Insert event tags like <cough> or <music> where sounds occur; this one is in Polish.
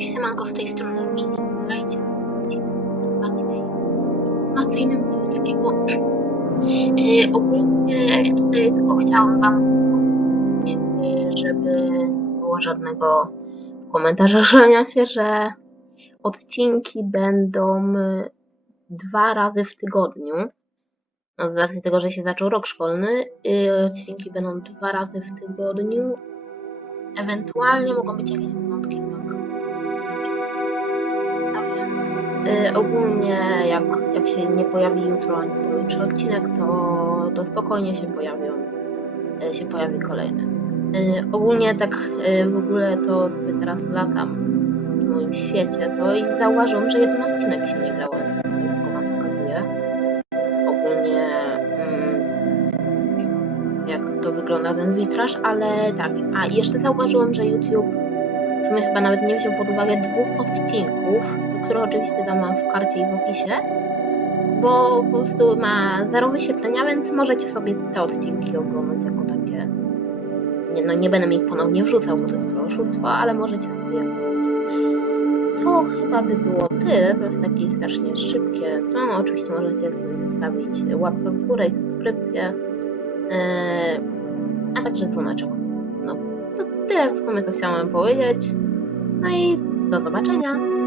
Siemanko z tej strony Mini. Grajcie informacyjnym coś takiego. Yy, ogólnie tutaj tylko chciałam wam powiedzieć, yy, żeby nie było żadnego komentarza <laughs> żalenia się, że odcinki będą yy, dwa razy w tygodniu. No, z racji tego, że się zaczął rok szkolny, odcinki będą dwa razy w tygodniu. Ewentualnie mogą być jakieś y, ogólnie jak, jak się nie pojawi jutro ani pojutrze odcinek, to, to spokojnie się pojawią, y, się pojawi kolejny. Y, ogólnie tak w ogóle to sobie teraz latam w moim świecie, to i zauważyłam, że jeden odcinek się nie grał, więc tylko wam pokazuję. Ogólnie mm, jak to wygląda ten witraż, ale tak. A jeszcze zauważyłam, że YouTube w sumie chyba nawet nie wziął pod uwagę dwóch odcinków, które oczywiście mam w karcie i w opisie, bo po prostu ma zero wyświetlenia, więc możecie sobie te odcinki oglądać jako takie. Nie, no nie będę ich ponownie wrzucał, bo to jest oszustwo, ale możecie sobie oglądać. To chyba by było tyle, to jest takie strasznie szybkie. To no, oczywiście możecie zostawić łapkę w górę i subskrypcję. Eee, a także dzwoneczek. No, to tyle w sumie, co chciałam powiedzieć. No i do zobaczenia.